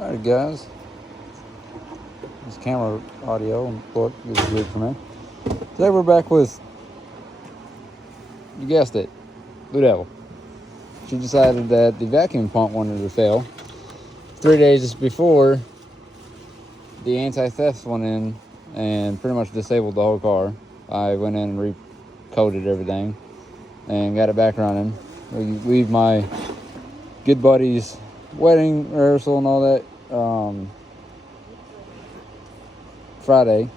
Alright guys, this camera audio and look is weird for me. Today we're back with, you guessed it, Blue Devil. She decided that the vacuum pump wanted to fail. 3 days before, the anti-theft went in and pretty much disabled the whole car. I went in and recoated everything and got it back running. We leave my good buddy's wedding rehearsal and all that Friday.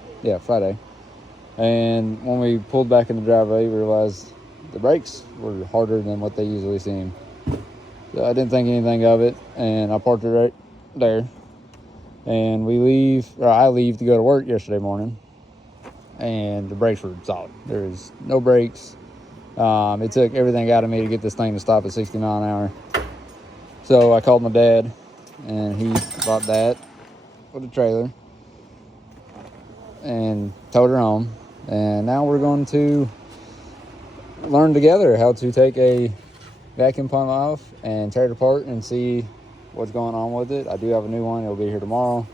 And when we pulled back in the driveway, we realized the brakes were harder than what they usually seem. So I didn't think anything of it, and I parked it right there. And I leave to go to work yesterday morning, and the brakes were solid. There was no brakes. It took everything out of me to get this thing to stop at 60 miles an hour. So I called my dad, and he bought that with a trailer and towed her home. And now we're going to learn together how to take a vacuum pump off and tear it apart and see what's going on with it. I do have a new one. It'll be here tomorrow.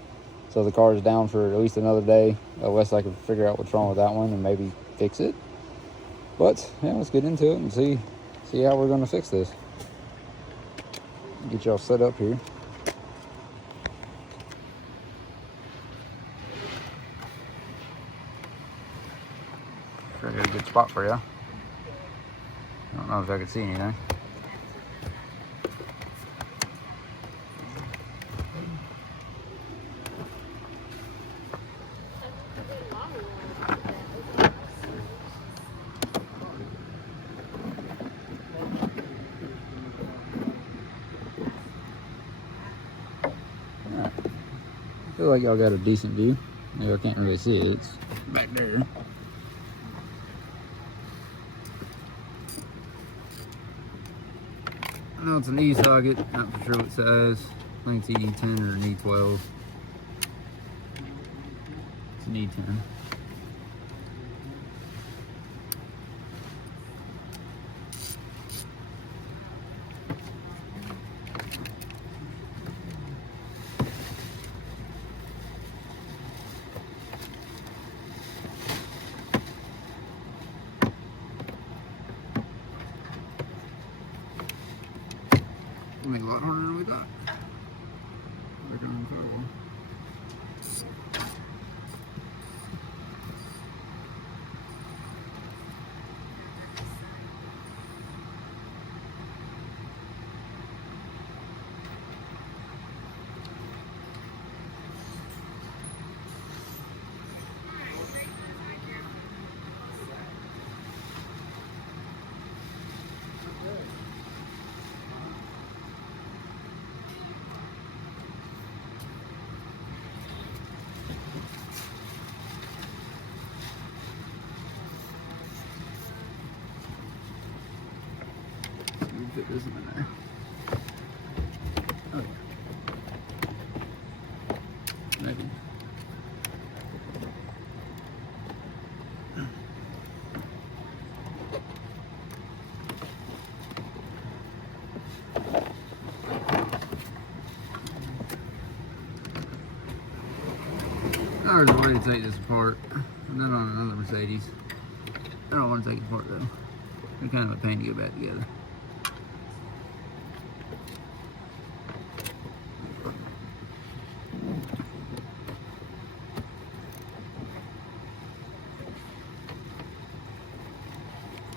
So the car is down for at least another day, unless I can figure out what's wrong with that one and maybe fix it. But yeah, let's get into it and see how we're going to fix this. Get y'all set up here. Sure, I got a good spot for you. I don't know if I can see anything. I feel like y'all got a decent view. Maybe I can't really see it. It's back there. I know it's an E-socket, not for sure what size. I think it's E10 or an E12. It's an E10. It'll make it a lot harder than we thought. Like an incredible. Fit this in there. Oh yeah. Maybe. There's a way to take this apart. Not on another Mercedes. I don't want to take it apart though. They're kind of a pain to get back together.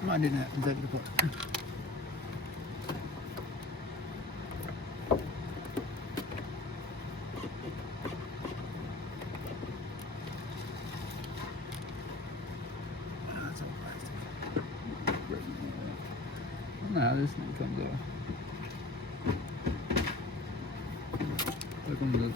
I didn't have to take it apart. That's all plastic. Now this thing comes off. Look on the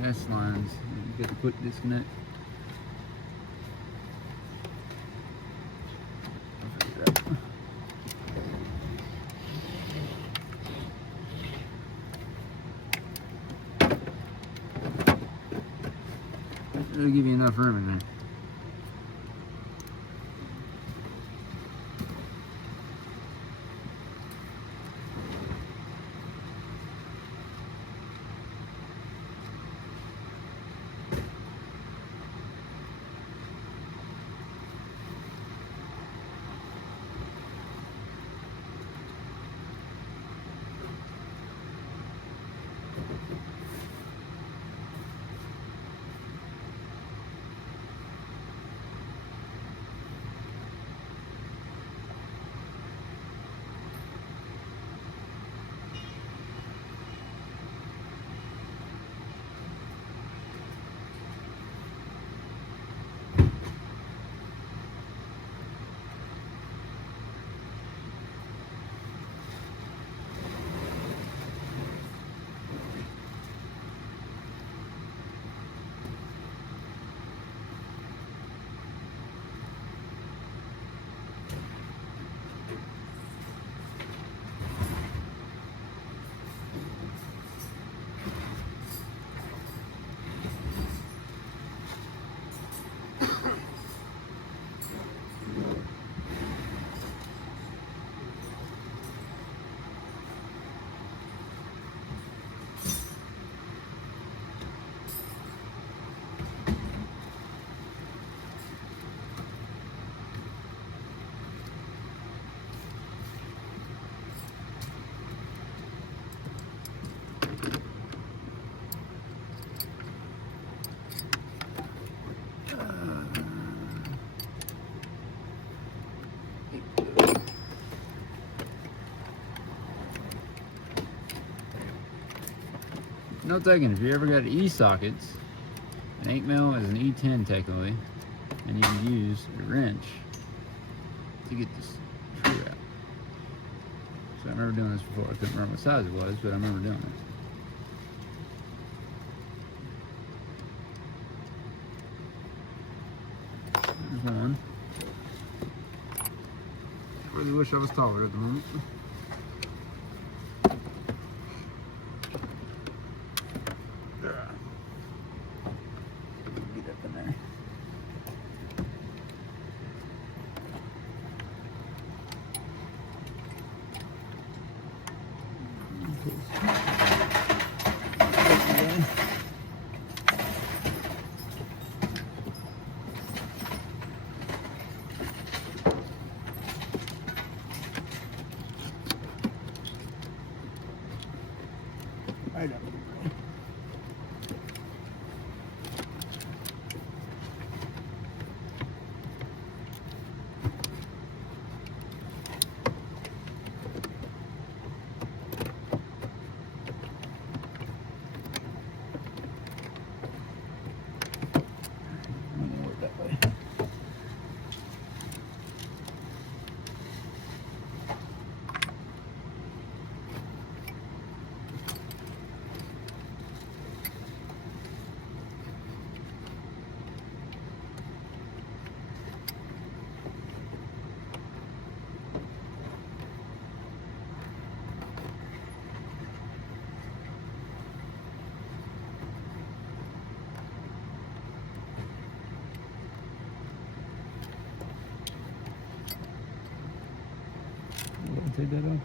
gas lines. You get a quick disconnect. It'll give you enough room in there. No taking. If you ever got E-sockets, an 8mm is an E10 technically, and you can use a wrench to get this screw out. So I remember doing this before. I couldn't remember what size it was, but I remember doing it. There's one. I really wish I was taller at the moment. Get up in there. Right up. I'm gonna work that way. Take that off.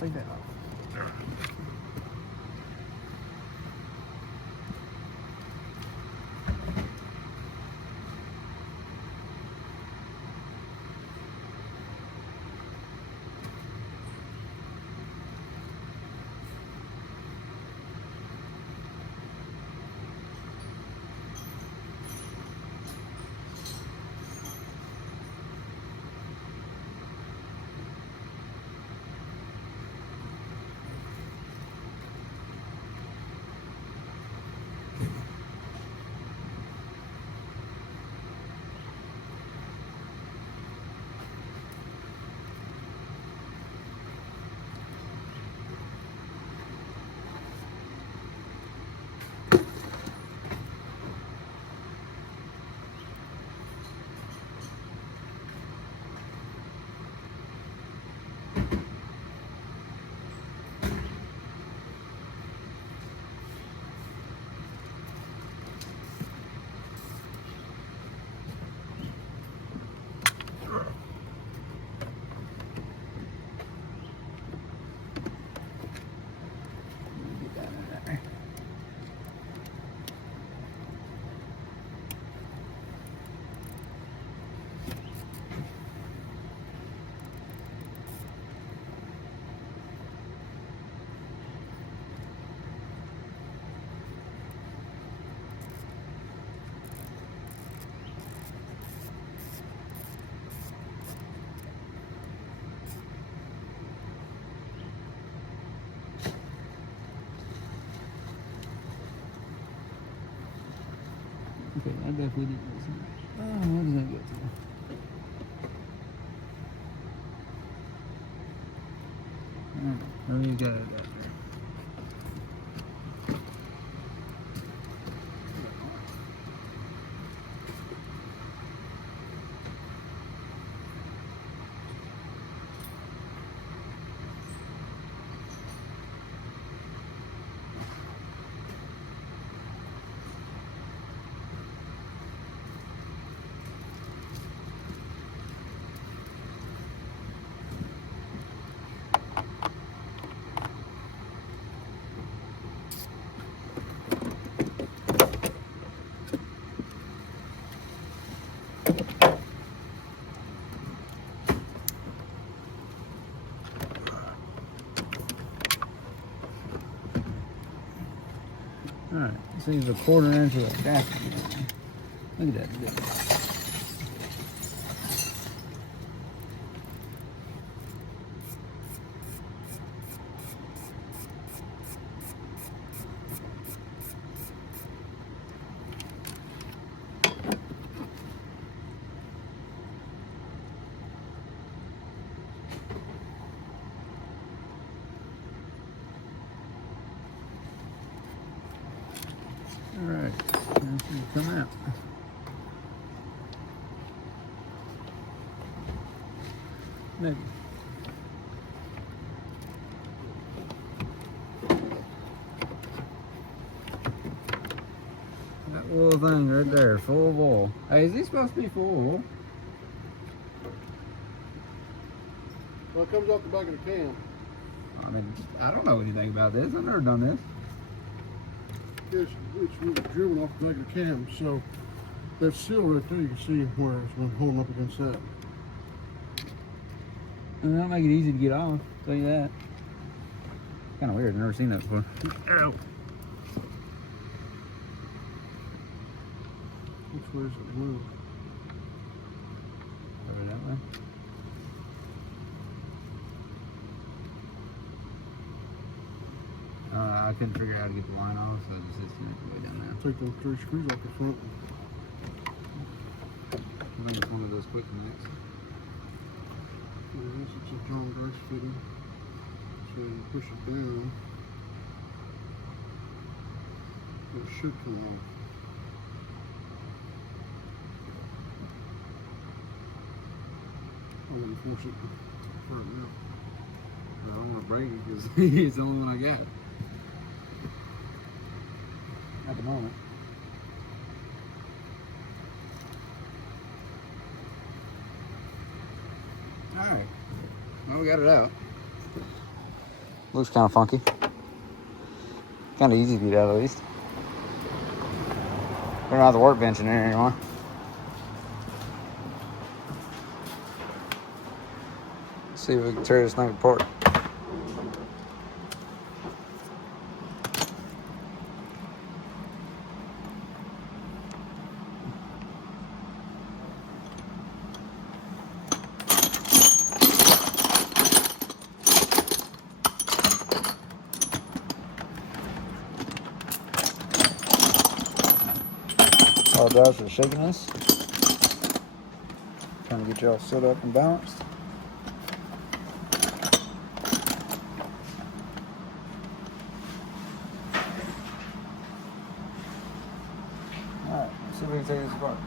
Take that off. Okay, I definitely didn't listen. Oh, where does that go to? There you go. See, there's a quarter inch of a gasket. Look at that. All right, now she's come out. Maybe. That little thing right there, full of oil. Hey, is he supposed to be full of oil? Well, it comes off the back of the cam. I mean, I don't know anything about this. I've never done this. It's really driven off the back of the cam, so that seal right there, you can see where it's been holding up against that. And that'll make it easy to get off, tell you that. Kind of weird, I've never seen that before. Ow. Which way does it move? Over that way. I couldn't figure out how to get the line off, so I just disconnected the way down there. Take those 3 screws off the front. I think it's one of those quick connects. Yes, it's a John Grice fitting. So you push it down. It should come off. I'm going to force it for it now. I don't want to break it because it's the only one I got. At the moment. Alright. Well, we got it out. Looks kind of funky. Kind of easy to get out at least. We don't have the workbench in there anymore. Let's see if we can tear this thing apart. Apologize for the shakiness. Trying to get y'all set up and balanced. Alright, let's see if we can take this apart.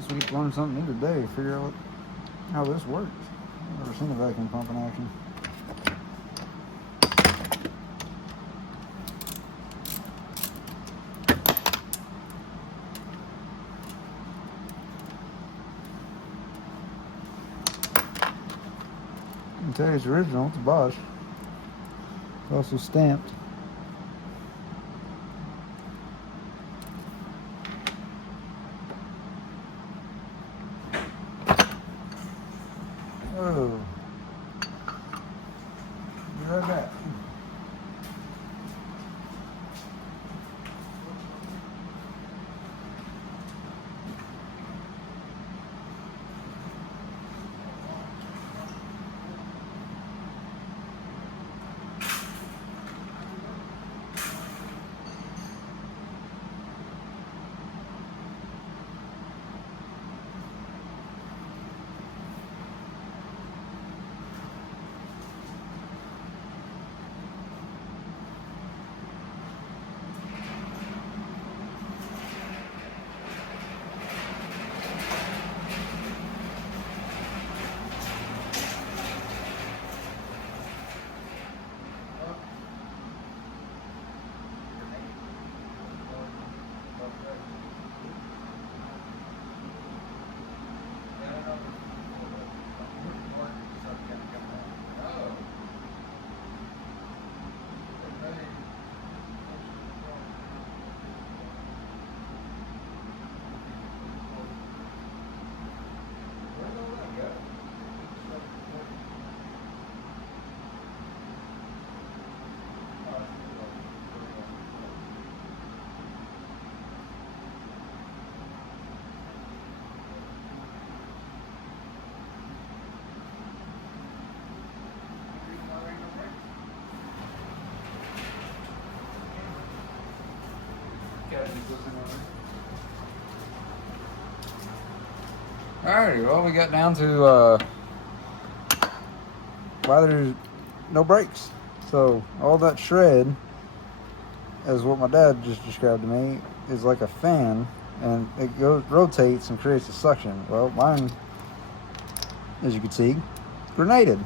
guess we get to learn something new today. Figure out how this works. I've never seen a vacuum pump in action. I can tell you it's original. It's Bosch. It's also stamped. Oh. Be right back. Alrighty, well, we got down to why there's no brakes. So all that shred, as what my dad just described to me, is like a fan, and it rotates and creates a suction. Well, mine, as you can see, grenaded.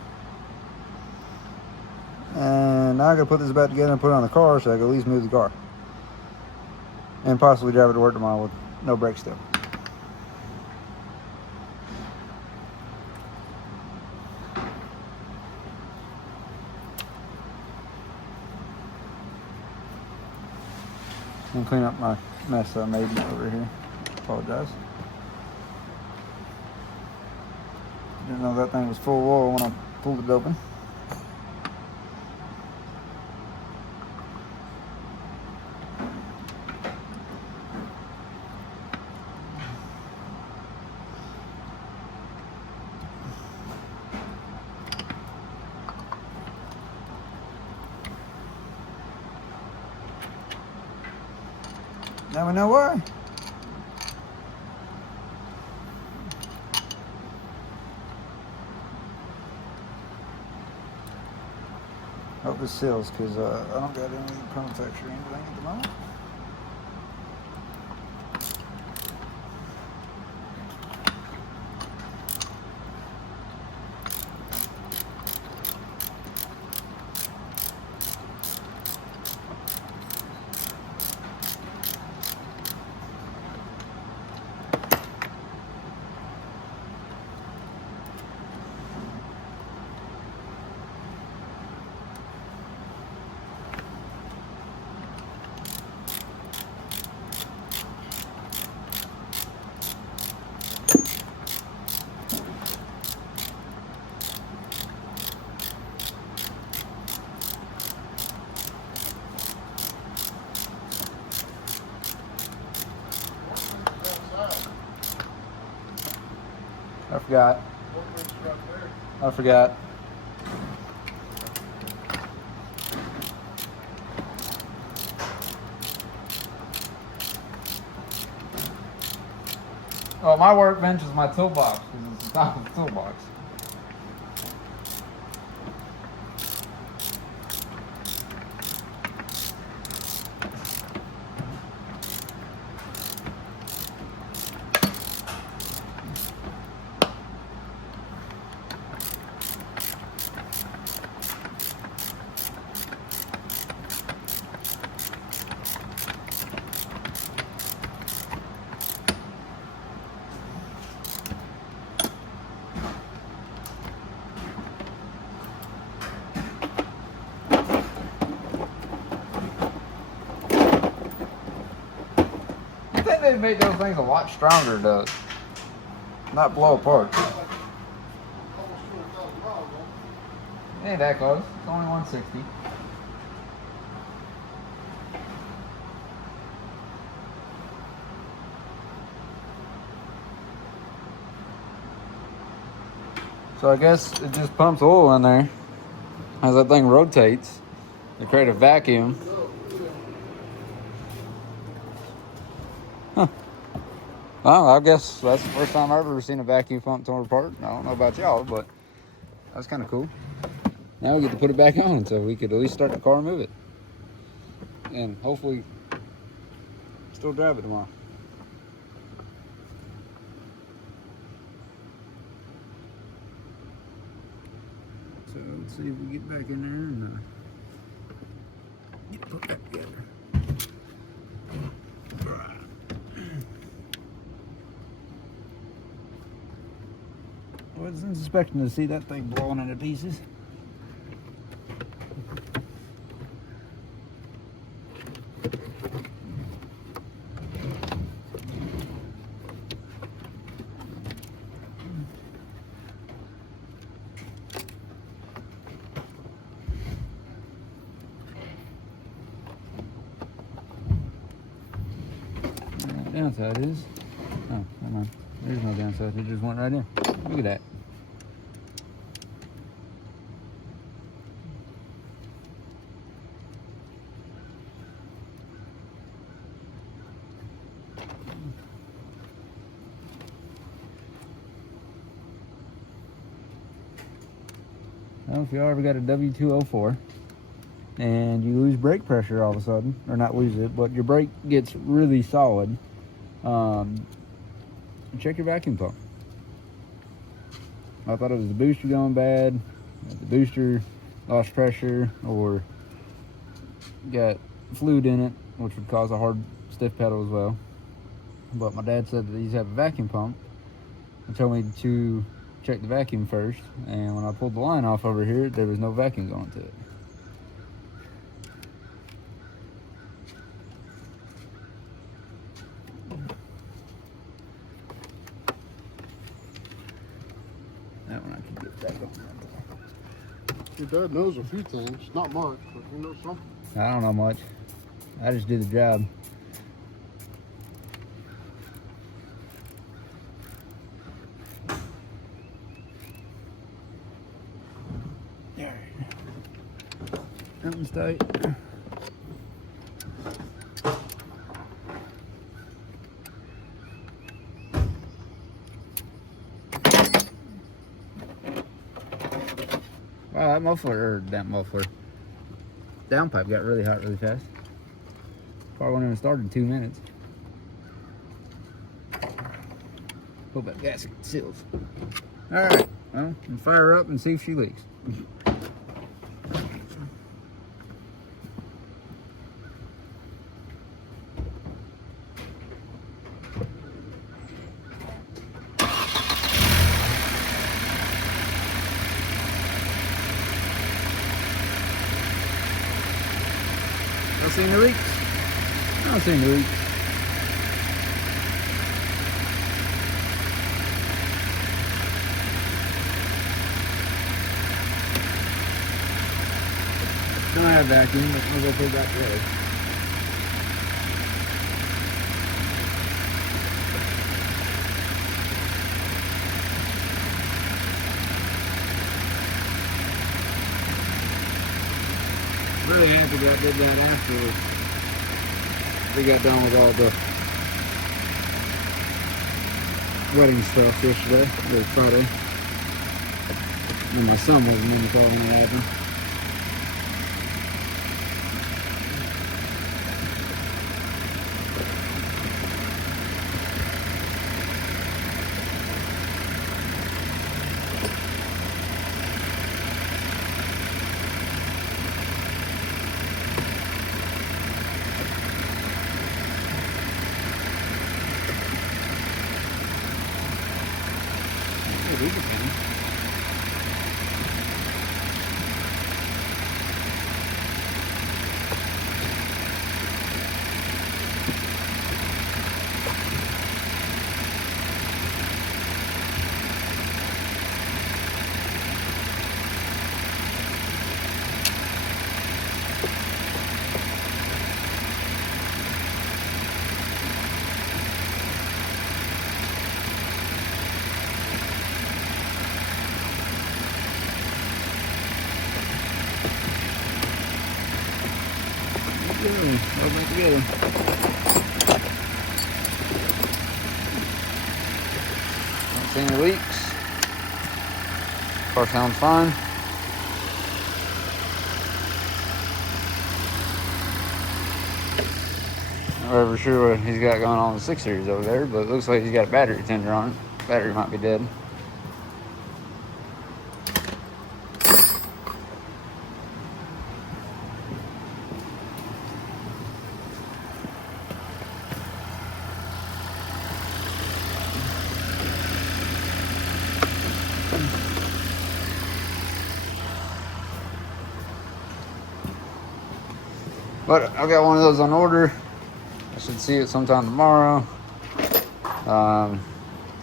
And now I gotta put this back together and put it on the car so I can at least move the car. And possibly drive it to work tomorrow with no brakes still. And clean up my mess that I made over here. Apologize. Didn't know that thing was full of oil when I pulled it open. Now we know why. Hope this seals, because I don't got any Permatex or anything at the moment. I forgot. I forgot. Well, my workbench is my toolbox because it's the top of the toolbox. they'd make those things a lot stronger to not blow apart. Almost 200,000 miles on it. It ain't that close. It's only 160. So I guess it just pumps oil in there as that thing rotates to create a vacuum. Huh. Well, I guess that's the first time I've ever seen a vacuum pump torn apart. I don't know about y'all, but that's kind of cool. Now we get to put it back on so we could at least start the car and move it. And hopefully still drive it tomorrow. So let's see if we get back in there and get put that together. I wasn't expecting to see that thing blowing into pieces. Downside is, oh, hold on. There's no downside. It just went right in. Look at that. Well, if you ever got a W204 and you lose brake pressure all of a sudden, or not lose it, but your brake gets really solid, check your vacuum pump. I thought it was the booster going bad, the booster lost pressure, or got fluid in it, which would cause a hard, stiff pedal as well. But my dad said that these have a vacuum pump and told me to check the vacuum first, and when I pulled the line off over here, there was no vacuum going to it. That one I can get back up. Your dad knows a few things, not much, but he knows something. I don't know much. I just did the job. There. That one's tight. Wow, that muffler, downpipe got really hot really fast. Car won't even start in 2 minutes. Hope that gasket seals. Alright, well, we'll fire her up and see if she leaks. I seen the leaks. I don't see any leaks. Don't have vacuum, but we'll go put that together. Really happy that I did that after we got done with all the wedding stuff yesterday, or Friday. And my son wasn't in the car when it happened. go. All back together. Don't see any leaks. Car sounds fine. Not ever sure what he's got going on with the 6 Series over there, but it looks like he's got a battery tender on it. Battery might be dead. But I got one of those on order. I should see it sometime tomorrow.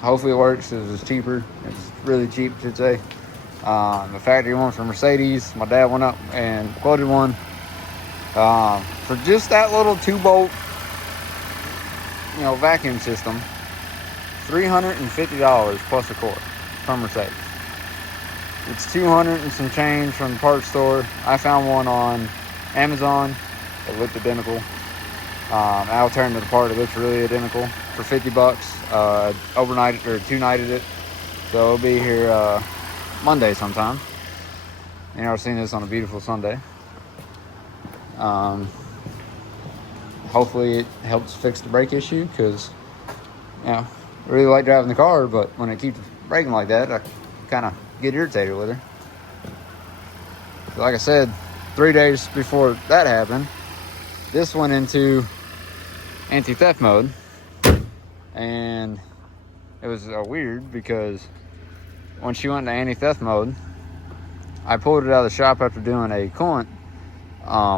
Hopefully it works. It was cheaper. It's really cheap, I should say. The factory one from Mercedes. My dad went up and quoted one for just that little 2-bolt, vacuum system. $350 plus a cord from Mercedes. It's 200 and some change from the parts store. I found one on Amazon. It looked identical. Al turned it apart. It looks really identical for $50. Overnighted or 2-nighted it, so it'll be here Monday sometime. I've seen this on a beautiful Sunday. Hopefully it helps fix the brake issue, because I really like driving the car, but when it keeps braking like that, I kind of get irritated with her. So like I said, 3 days before that happened, this went into anti-theft mode, and it was weird because when she went into anti-theft mode, I pulled it out of the shop after doing a coolant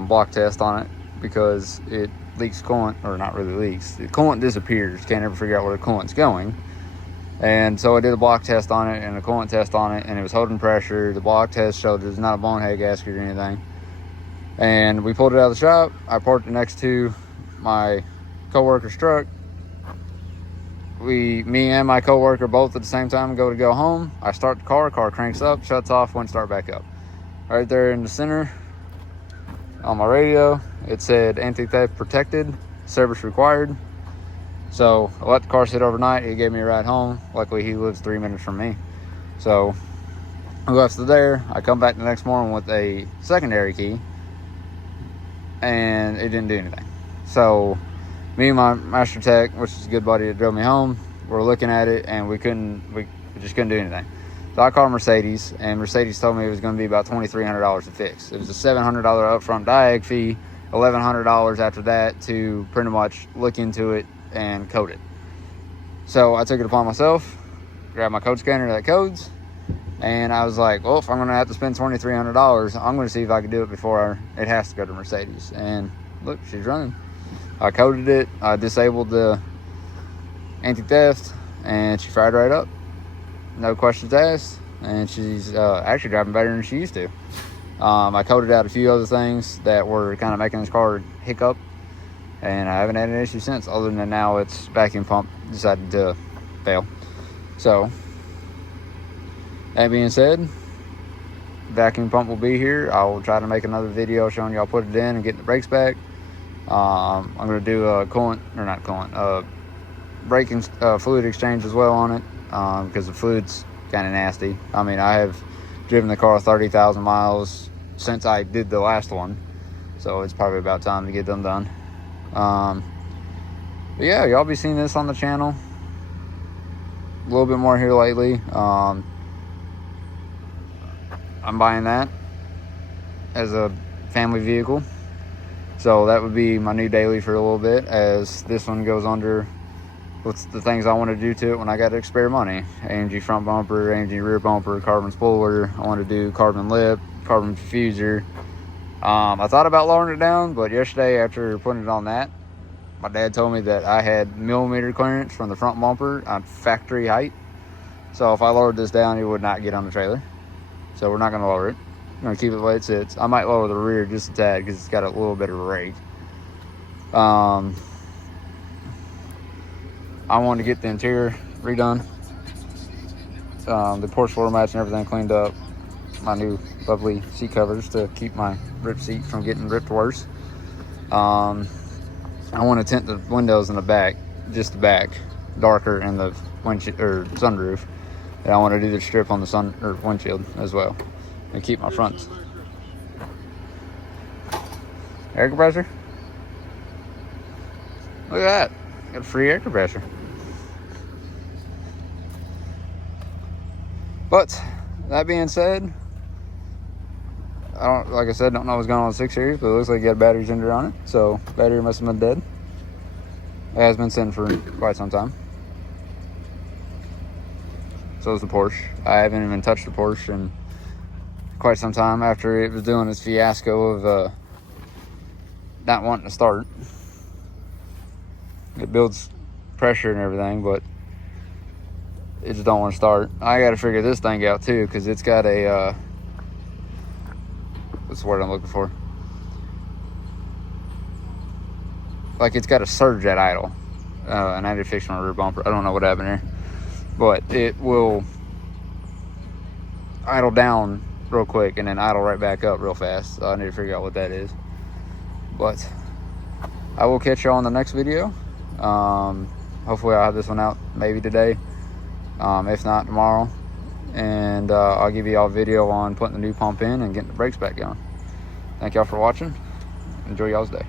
block test on it, because it leaks coolant, or not really leaks. The coolant disappears. Can't ever figure out where the coolant's going. And so I did a block test on it and a coolant test on it, and it was holding pressure. The block test showed there's not a bonehead gasket or anything. And we pulled it out of the shop. I parked it next to my co-worker's truck. Me and my co-worker both at the same time go home. I start the car cranks up, shuts off, wouldn't start back up. Right there in the center on my radio, it said anti-theft protected, service required. So I let the car sit overnight. He gave me a ride home. Luckily he lives 3 minutes from me. So I left it there. I come back the next morning with a secondary key, and it didn't do anything. So me and my master tech, which is a good buddy that drove me home, were looking at it, and we just couldn't do anything. So I called Mercedes, and Mercedes told me it was going to be about $2,300 to fix. It was a $700 upfront diag fee, $1,100 after that to pretty much look into it and code it. So I took it upon myself, grabbed my code scanner that codes, and I was like, well, if I'm going to have to spend $2,300, I'm going to see if I can do it before it has to go to Mercedes. And look, she's running. I coded it, I disabled the anti-theft, and she fired right up. No questions asked, and she's actually driving better than she used to. I coded out a few other things that were kind of making this car hiccup, and I haven't had an issue since, other than now its vacuum pump decided to fail. So, that being said, vacuum pump will be here. I will try to make another video showing y'all put it in and getting the brakes back. I'm going to do a braking fluid exchange as well on it, because the fluid's kind of nasty. I mean, I have driven the car 30,000 miles since I did the last one, so it's probably about time to get them done. But yeah, y'all be seeing this on the channel a little bit more here lately. I'm buying that as a family vehicle, so that would be my new daily for a little bit, as this one goes under with the things I want to do to it when I got spare money. AMG front bumper, AMG rear bumper, carbon spoiler. I want to do carbon lip, carbon diffuser. I thought about lowering it down, but yesterday after putting it on that, my dad told me that I had millimeter clearance from the front bumper on factory height. So if I lowered this down, it would not get on the trailer. So we're not going to lower it. I'm going to keep it the way it sits. I might lower the rear just a tad because it's got a little bit of a rake. I wanted to get the interior redone. The porch floor mats and everything cleaned up. My new lovely seat covers to keep my ripped seat from getting ripped worse. I want to tint the windows in the back, just the back, darker in the windshield or sunroof. And I want to do the strip on the sun or windshield as well, and keep my fronts. Air compressor. Look at that. Got a free air compressor. But that being said, like I said, don't know what's going on with 6 Series, but it looks like you got a battery gender on it. So battery must have been dead. It has been sitting for quite some time. So is the Porsche. I haven't even touched the Porsche in quite some time after it was doing its fiasco of not wanting to start. It builds pressure and everything, but it just don't want to start. I got to figure this thing out too, because it's got a what's the word I'm looking for? Like it's got a surge at idle, and I need to fix my rear bumper. I don't know what happened here, but it will idle down real quick and then idle right back up real fast. So I need to figure out what that is. But I will catch you on the next video. Hopefully I'll have this one out maybe today, if not tomorrow, and I'll give you all a video on putting the new pump in and getting the brakes back going. Thank y'all for watching. Enjoy y'all's day.